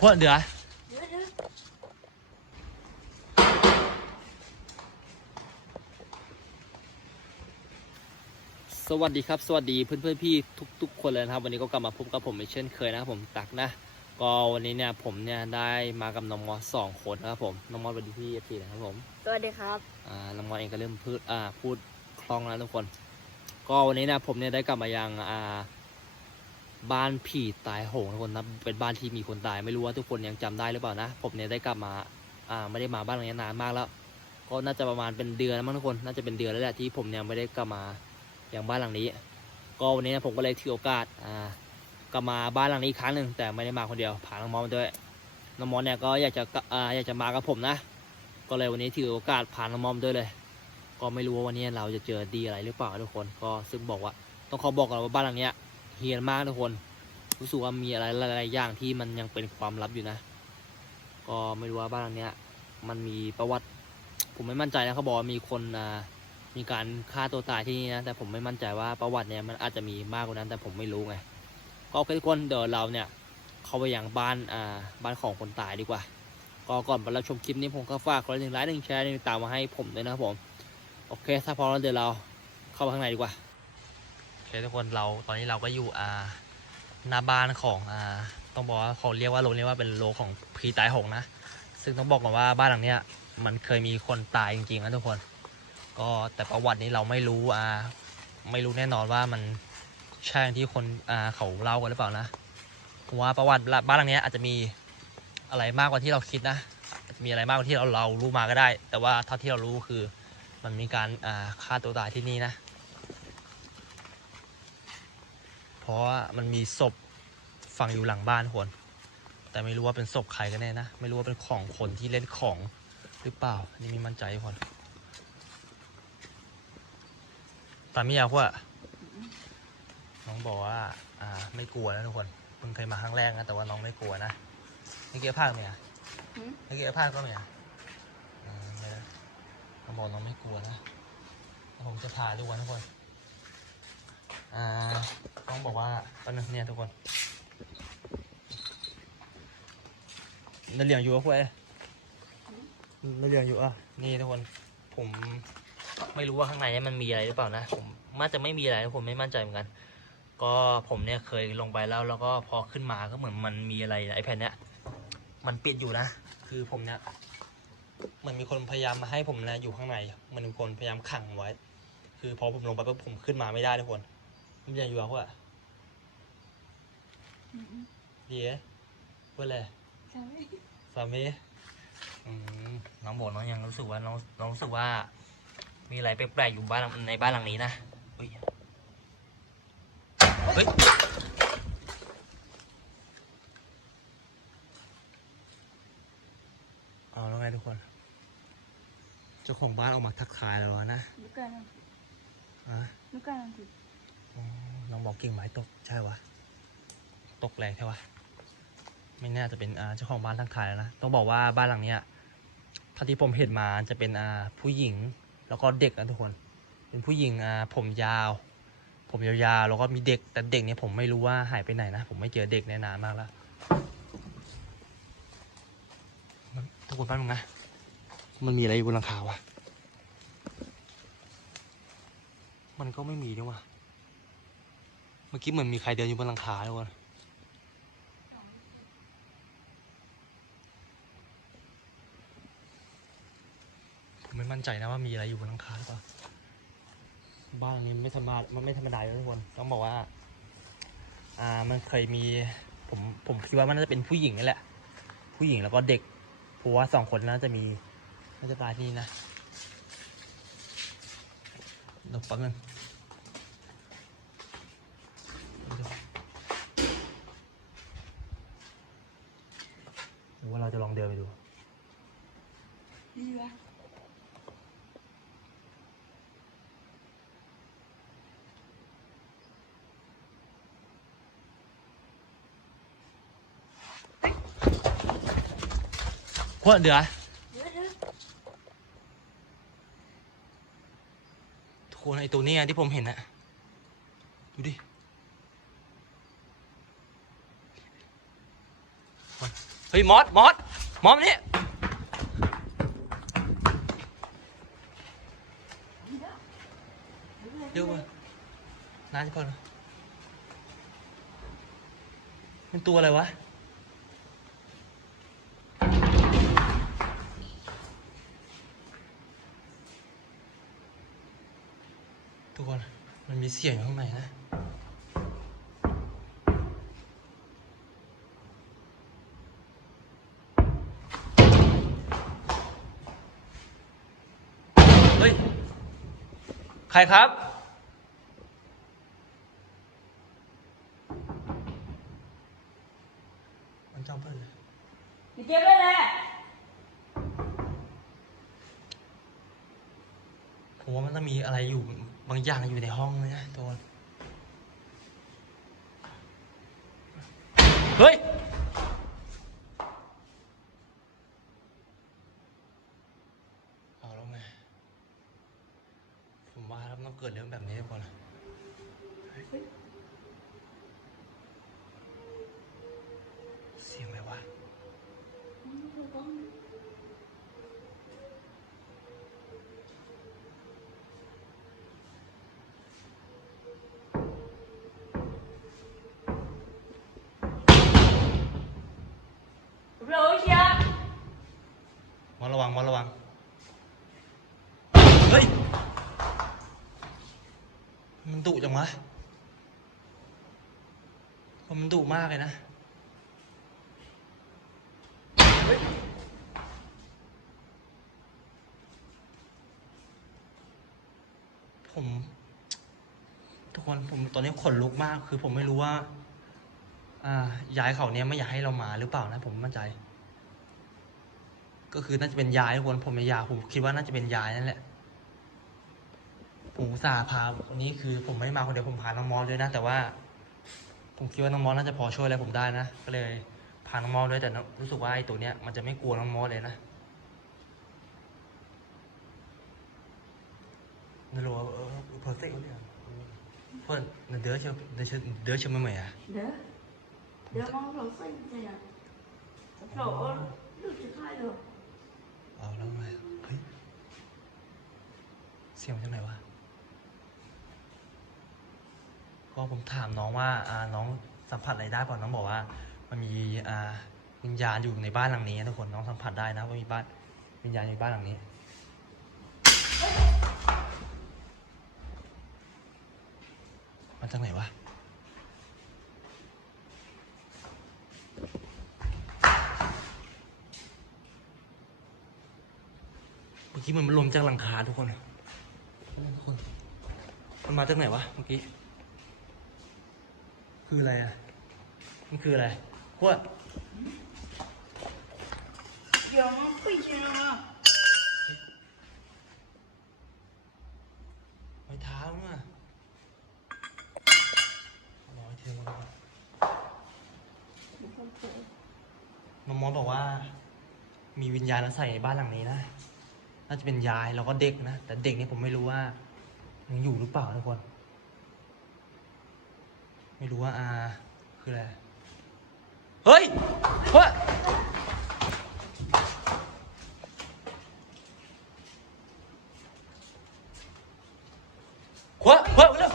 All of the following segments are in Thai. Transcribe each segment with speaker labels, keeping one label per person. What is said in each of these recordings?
Speaker 1: พวกเดือ
Speaker 2: เดี๋ยวเดี๋ยว
Speaker 1: สวัสดีครับ สวัสดีเพื่อนเพื่อนๆพี่ทุก ๆ คนเลยนะครับ วันนี้ก็กลับมาพบกับผมอีกเช่นเคยนะครับผมตักนะ ก็วันนี้เนี่ยผมเนี่ยได้มากับน้องมอสสองคนนะครับผมน้องมอสสวัสดีพี่เอฟซีนะครับผม
Speaker 2: สวัสดีครับ
Speaker 1: อ่าน้องมอสเองก็เริ่มพูดอ่าพูดคล่องแล้วทุกคน ก็วันนี้เนะผมเนี่ยได้กลับมายังอ่า บ้านผีตายโหงทุกคนนะเป็นบ้านที่มีคนตายไม่รู้ว่าทุกคนยังจำได้หรือเปล่านะ ผมเนี่ยได้กลับมาอ่าไม่ได้มาบ้านหลังนี้นานมากแล้ว ก็น่าจะประมาณเป็นเดือนแล้วมั้งทุกคนน่าจะเป็นเดือนแล้วแหละที่ผมเนี่ยไม่ได้กลับมาอย่างบ้านหลังนี้ ก็วันนี้นะผมก็เลยถือโอกาสอ่ากลับมาบ้านหลังนี้อีกครั้งหนึ่งแต่ไม่ได้มาคนเดียวพาน้องมอสมาด้วยน้องมอสเนี่ยก็อยากจะก็อ่าอยากจะมากับผมนะ ก็เลยวันนี้ถือโอกาสพาน้องมอสมด้วยเลย ก็ไม่รู้ว่าวันนี้เราจะเจอดีอะไรหรือเปล่าทุกคน ก็ซึ่งบอกว่าต้องขอบอกก่อนว่าบ้านหลังเนี้ย เฮียนมากทุกคน รู้สึกว่ามีอะไรหลายๆอย่างที่มันยังเป็นความลับอยู่นะ ก็ไม่รู้ว่าบ้านหลังเนี้ย มันมีประวัติ ผมไม่มั่นใจนะเขาบอกว่ามีคนอ่ามีการฆ่าตัวตายที่นี่นะ แต่ผมไม่มั่นใจว่าประวัติเนี่ยมันอาจจะมีมากกว่านั้นแต่ผมไม่รู้ไง ก็โอเคทุกคนเดี๋ยวเราเนี่ยเข้าไปอยังบ้านอ่าบ้านของคนตายดีกว่า ก็ก่อนไปรับชมคลิปนี้ผมก็ฝากคนหนึ่งไลค์หนึ่งแชร์หนึ่งตามมาให้ผมด้วยนะครับผม โอเค ถ้าพร้อมแล้วเดี๋ยวเราเข้าไปข้างในดีกว่า ทุกคนเราตอนนี้เราก็อยู่อ่าหน้าบ้านของอ่าต้องบอกว่าเขาเรียกว่าโรงเรียกว่าเป็นโรงของผีตายหงนะ ซึ่งต้องบอกก่อนว่าบ้านหลังเนี้ยมันเคยมีคนตายจริงๆนะทุกคน ก็แต่ประวัตินี้เราไม่รู้อ่าไม่รู้แน่นอนว่ามันใช่อย่างที่คนอ่าเขาเล่ากันหรือเปล่านะผมว่าประวัติบ้านหลังเนี้ยอาจจะมีอะไรมากกว่าที่เราคิดนะอาจจะมีอะไรมากกว่าที่เราเรารู้มาก็ได้ แต่ว่าเท่าที่เรารู้คือมันมีการอ่าฆ่าตัวตายที่นี่นะ เพราะว่ามันมีศพฝังอยู่หลังบ้านคน แต่ไม่รู้ว่าเป็นศพใครกันแน่นะ ไม่รู้ว่าเป็นของคนที่เล่นของหรือเปล่าอันนี่ไม่มั่นใจคนตามไม่อยากว่าน้องบอกว่าอ่า ไม่กลัวนะทุกคนเพิ่งเคยมาครั้งแรกนะแต่ว่าน้องไม่กลัวนะนี่เกี่ยวภาคไหมอะ
Speaker 2: หืม
Speaker 1: นี่เกี่ยวภาคก็ไหมอะอืมไม่ได้น้องบอกน้องไม่กลัวนะแล้วผมจะพาทุกคนทุกคน อ่าน้องบอกว่าตอนนึงเนี่ยทุกคนนักเรียนอยู่กับพวกเอ้ยนักเรียนอยู่อะ นี่ทุกคน ผมไม่รู้ว่าข้างในเนี้มันมีอะไรหรือเปล่านะ ผมน่าจะไม่มีอะไรผมไม่มั่นใจเหมือนกัน ก็ผมเนี่ยเคยลงไปแล้ว แล้วก็พอขึ้นมาก็เหมือนมันมีอะไรไอแผ่นเนี้ยมันปิดอยู่นะ คือผมเนี่ยเหมันมีคนพยายามมาให้ผมนะอยู่ข้างใน มันมีคนพยายามขังไว้ คือพอผมลงไปปุ๊บผมขึ้นมาไม่ได้ทุกคน นักเรียนอยู่กับพวกอะดีเอ้ยเพื่ออะไร
Speaker 2: ใช่
Speaker 1: สามีอืมน้องบอกน้องยังรู้สึกว่าน้องน้องรู้สึกว่า มีอะไรแปลกๆอยู่บ้านหลังในบ้านหลังนี้นะเฮ้ยเฮ้ยเอาแล้วไงทุกคน เจ้าของบ้านออกมาทักทายแล้ววะนะ
Speaker 2: ลูกกัน
Speaker 1: อะ
Speaker 2: ลูกกันถูก
Speaker 1: อ๋อ น้องบอกกิ่งไม้ตกใช่วะ ตกแรงใช่วะ ไม่น่าจะเป็นอาเจ้าของบ้านทักทายแล้วนะ ต้องบอกว่าบ้านหลังเนี้ยท่าที่ผมเห็นมาจะเป็นอาผู้หญิง แล้วก็เด็กนะทุกคน เป็นผู้หญิงอาผมยาว ผมยาวๆ แล้วก็มีเด็ก แต่เด็กเนี่ยผมไม่รู้ว่าหายไปไหนนะ ผมไม่เจอเด็กในนานมากแล้วทุกคนแป๊บนึงนะ มันมีอะไรอยู่บนหลังคาวะ มันก็ไม่มีด้วยวะ เมื่อกี้เหมือนมีใครเดินอยู่บนหลังคาทุกคนผมไม่มั่นใจนะว่ามีอะไรอยู่บนหลังคาหรือเปล่า บ้านหลังนี้มันไม่ธรรมดามันไม่ธรรมดาเลยทุกคน ต้องบอกว่า อ่า มันเคยมี ผม ผมคิดว่ามันน่าจะเป็นผู้หญิงนี่แหละ ผู้หญิงแล้วก็เด็ก เพราะว่าสองคนน่าจะมี น่าจะตายที่นี่นะเดี๋ยวแป๊บนึงหรือว่า เราจะลองเดินไปดู
Speaker 2: ดีวะ
Speaker 1: พวกเดือ
Speaker 2: เดี๋ยวเดี๋ยว
Speaker 1: ทุกคนไอตัวเนี้ยที่ผมเห็นอะดูดิมัน เฮ้ยมอสมอสมอสมานี่เร็วมาน้าจะพอแล้วมันตัวอะไรวะทุกคนมันมีเสียงอยู่ข้างในนะ เฮ้ย ใครครับ มันจ้องเพื่อนเลย
Speaker 2: đi chơi với nè
Speaker 1: ผมว่ามันต้องมีอะไรอยู่บางอย่างอยู่ในห้องเลยนะตัว เฮ้ย เอาแล้วไง ผมว่าแล้วมันต้องเกิดเรื่องแบบนี้ทุกคนเสียงอะไรวะ
Speaker 2: rồi chưa
Speaker 1: มอระวังมอระวัง เฮ้ย มัน ดุจังวะมันดุมากเลยนะผม ทุกคนผมตอนนี้ขนลุกมาก คือผมไม่รู้ว่า อ่ายายเขาเนี่ยไม่อยากให้เรามาหรือเปล่านะ ผมไม่มั่นใจ ก็คือน่าจะเป็นยายทุกคนผมเป็นยาผมคิดว่าน่าจะเป็นยายนั่นแหละ ผมอุตสาห์พาวันนี้คือผมไม่มาคนเดียวผมพาน้องมอสด้วยนะ แต่ว่า ผมคิดว่าน้องมอสน่าจะพอช่วยอะไรผมได้นะก็เลยพาน้องมอสด้วยแต่น้องรู้สึกว่าไอ้ตัวเนี้ยมันจะไม่กลัวน้องมอสเลยนะไม่รู้ว่าเออเพอร์เฟกต์เลยเพื่อนเดี๋ยวเชื่อเดี๋ยวเชื่อเดี๋ยวเชื่อไม่เหมยอะ
Speaker 2: để để mong rồi xinh thế nè rồi được chưa khai được
Speaker 1: เอาแล้วไงเฮ้ยเสียงมาจากไหนวะ ก็ผมถามน้องว่าอ่าน้องสัมผัสอะไรได้เปล่าน้องบอกว่า มันมีอ่าวิญญาณอยู่ในบ้านหลังนี้นะทุกคนน้องสัมผัสได้นะว่ามีบ้านวิญญาณอยู่ในบ้านหลังนี้มาจากไหนวะเมื่อกี้มันลมจากหลังคาทุกคนทุกคน มันมาจากไหนวะเมื่อกี้ คืออะไรอะ มันคืออะไรพวก
Speaker 2: giờ nó phi chưa nè
Speaker 1: รอยเท้าเมื่อร้อยเท้าน้องมอสบอกว่า มีวิญญาณอาศัยในบ้านหลังนี้นะ น่าจะเป็นยายแล้วก็เด็กนะ แต่เด็กเนี่ยผมไม่รู้ว่ายังอยู่หรือเปล่าทุกคน ไม่รู้ว่าอาคืออะไร เฮ้ย เฮ้ยเฮ้ยเฮ้ยเร็ว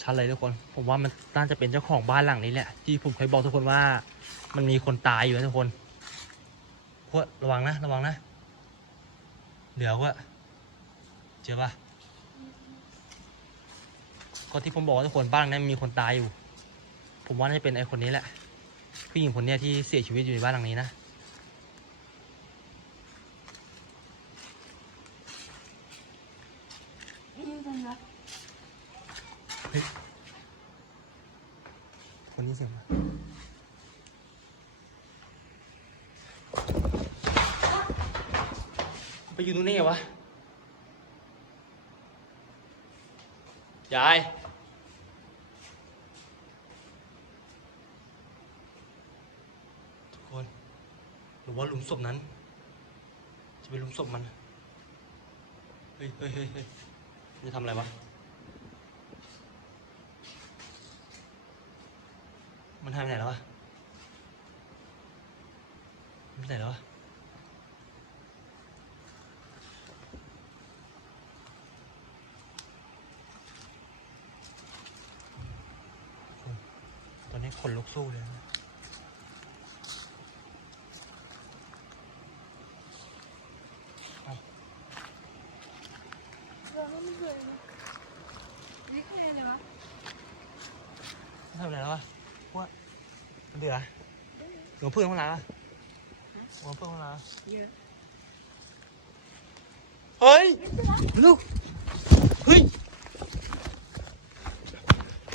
Speaker 1: ชัดเลยทุกคน ผมว่ามันน่าจะเป็นเจ้าของบ้านหลังนี้แหละ ที่ผมเคยบอกทุกคนว่า มันมีคนตายอยู่นะทุกคนพวกระวังนะ ระวังนะเหลือว่าเจอปะก็ที่ผมบอกว่าทุกคนบ้านนั้นมีคนตายอยู่ ผมว่าน่าจะเป็นไอ้คนนี้แหละ ผู้หญิงคนเนี้ยที่เสียชีวิตอยู่ในบ้านหลังนี้นะ คนนี้เสียงมาไป อยู่ตรงนี้ไงวะ ยาย ทุกคนหรือว่าหลุมศพนั้น จะไปลุมศพมันเฮ้ยเฮ้ยเฮ้ยเฮ้ยมันจะทำอะไรวะ มันหายไปไหนแล้ววะมันไปไหนแล้ววะ นนี้ขนลุกสู้เลยนะ
Speaker 2: เราไม่เคยนะนี่เคยเลยวะ
Speaker 1: ทำอะไรแล้ววะว่ามันเดือดหนูเพื่อนห้องน้ำอะหนูเพื่อนห้องน้
Speaker 2: เยอะำ
Speaker 1: เฮ้ยลูกเฮ้ย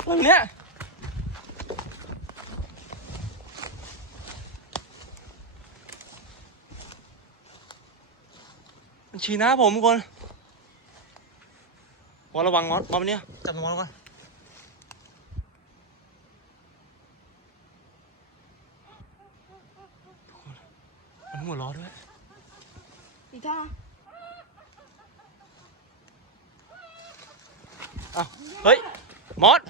Speaker 1: เรื่องเนี้ย มันชี้หน้าผมทุกคนมอสระวังมอสมอสมันเนี่ยจับมอสก่อนมันหัวเร้อด้วย
Speaker 2: อีกท่า
Speaker 1: อ้าวเฮ้ย มอส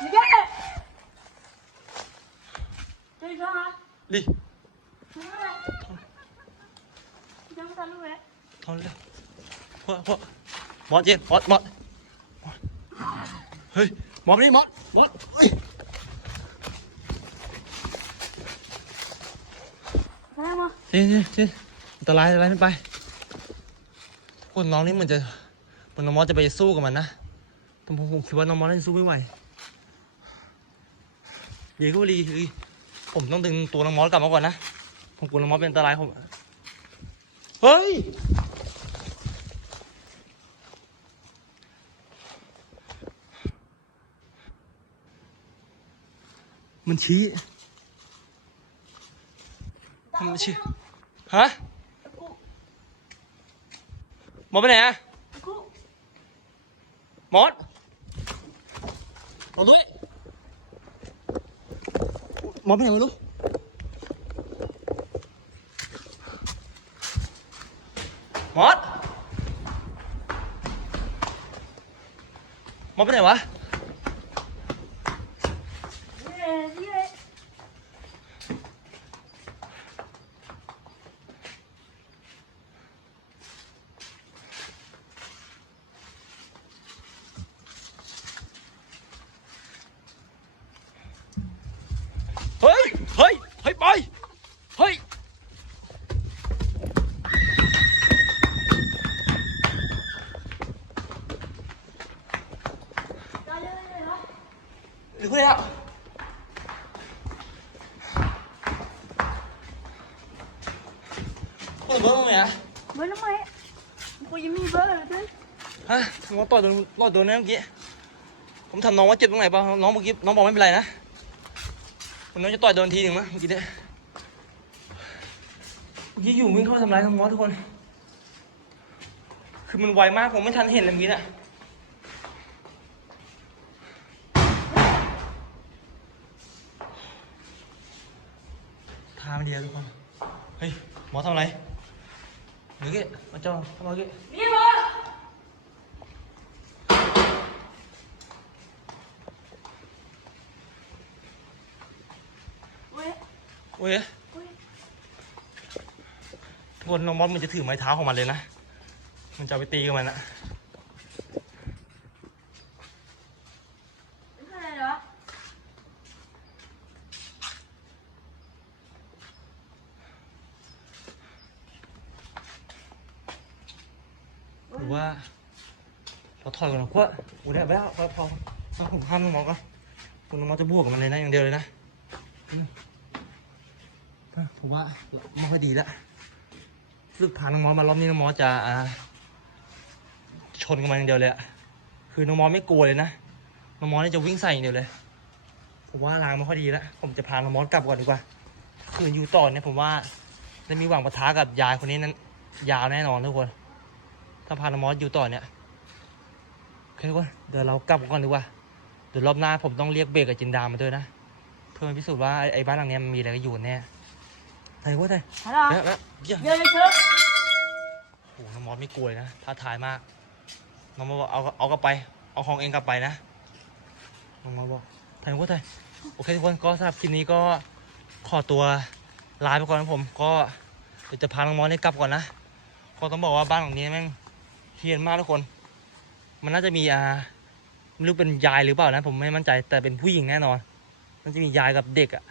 Speaker 2: อีกท่าเจ๊ท่า
Speaker 1: ดิ
Speaker 2: ท่าอะไร ยังไม่ทันรู้เลย
Speaker 1: ทอนเลยพวกพวกมอสเย็นมอสมอสมอสเฮ้ยมอสมานี่มอสมอสเฮ้ย
Speaker 2: มาแล้วมา
Speaker 1: เจ๊เจ๊เจ๊อันตรายอันตรายไม่ไปคนน้องนี่เหมือนจะเหมันน้องมอสจะไปสู้กับมันนะแต่ผมผมคิดว่าน้องมอสน่าจะสู้ไม่ไหวเดี๋ยวก็รีรีผมต้องดึงตัวน้องมอสกลับมาก่อนนะผมกลัวน้องมอสเป็นอันตรายผม เฮ้ย มันชี้ มันชี้ ฮะ
Speaker 2: กู
Speaker 1: มอสไปไหนอะ
Speaker 2: กู
Speaker 1: มอสรอด้วยมอสไปไหนไม่รู้ มอสมอสไปไหนวะ
Speaker 2: เย้เย้
Speaker 1: เฮ้ย เฮ้ย เฮ้ยไป เฮ้ย
Speaker 2: ได้เลยเลยเหรอ
Speaker 1: หรือเพื่อนอะ เปิดเบอร์ตรงไหนอะ
Speaker 2: ไม่ทำไมกูยังมีเบอร์เลยด้วย
Speaker 1: ฮะน้องต่อยโดนต่อยโดนนะเมื่อกี้ ผมถามน้องว่าเจ็บตรงไหนเปล่าน้องเมื่อกี้น้องบอกไม่เป็นไรนะผมน้องจะต่อยโดนทีหนึ่งมั้งเมื่อกี้เนี่ยเมื่อกี้อยู่วิ่งเข้ามาทำร้ายน้องมอสทุกคน คือมันไวมากผมไม่ทันเห็นเลยเมื่อกี้น่ะทางมันเดียวทุกคน เฮ้ยหมอทำอะไร เมื่อกี้มาจ้องทำอะไรเมื่อกี้
Speaker 2: มีเบอร์เว้ย
Speaker 1: โอ้ย
Speaker 2: เว้ย
Speaker 1: ทุกคนน้องมอสมันจะถือไม้เท้าของมันเลยนะ มันจะเอาไปตีกับมันอะ
Speaker 2: ไม่ใช่อะไรเหรอ
Speaker 1: หรือ ว่าเราถอยก่อนนะเพราะว่าโอ้ยได้ไปแล้วพอพอพอผมห้ามน้องมอสก่อนคุณน้องมอสจะบวกกับมันเลยนะอย่างเดียวเลยนะอืมอะผมว่าไม่ค่อยดีแล้วรู้สึกพาน้องมอสมารอบนี้น้องมอสจะอ่าชนกับมันอย่างเดียวเลยอะคือน้องมอสไม่กลัวเลยนะน้องมอสนี่จะวิ่งใส่อย่างเดียวเลย ผมว่าลางไม่ค่อยดีแล้วผมจะพาน้องมอสกลับก่อนดีกว่าคืนอยู่ต่อเนี่ยผมว่าจะมีหวังปะทะกับยายคนนี้นั้น ยาวแน่นอนทุกคน ถ้าพาน้องมอสอยู่ต่อเนี่ยโอเคทุกคนเดี๋ยวเรากลับก่อนดีกว่าเดี๋ยวรอบหน้าผมต้องเรียกเบรกกับจินดามาด้วยนะ เพื่อมาพิสูจน์ว่าไอ้ไอ้บ้านหลังเนี้ยมันมีอะไรกันอยู่แน่ไหนวะไหน
Speaker 2: ฮัลโหล
Speaker 1: แล้วแล้วเหี้ย
Speaker 2: เดี๋ยวเดี๋ยวเถอะ
Speaker 1: โอ้โหน้องมอสไม่กลัวเลยนะท้าทายมากน้องมอสบอกเอาเอากลับไป เอาของเองกลับไปนะน้องมอสบอกถ่ายรูปถ่ายโอเคทุกคนก็สำหรับคลิปนี้ก็ขอตัวลาไปก่อนนะผม ก็เดี๋ยวจะพาน้องมอสนี่กลับก่อนนะก็ต้องบอกว่าบ้านหลังนี้แม่ง เฮี้ยนมากทุกคน มันน่าจะมีอ่าไม่รู้เป็นยายหรือเปล่านะ ผมไม่มั่นใจแต่เป็นผู้หญิงแน่นอนมันจะมียายกับเด็กอะ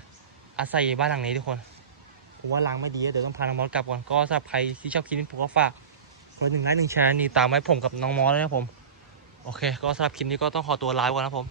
Speaker 1: อาศัยบ้านหลังนี้ทุกคนผมว่าล้างไม่ดีเดี๋ยวต้องพาน้องมอสกลับก่อนก็สำหรับใครที่ชอบคลิปนี้ผมก็ฝากกดหนึ่งไลค์หนึ่งแชร์นี่ตามไว้ผมกับน้องมอสเลยนะผม โอเค ก็สำหรับคลิปนี้ก็ต้องขอตัวลาไปก่อนนะผม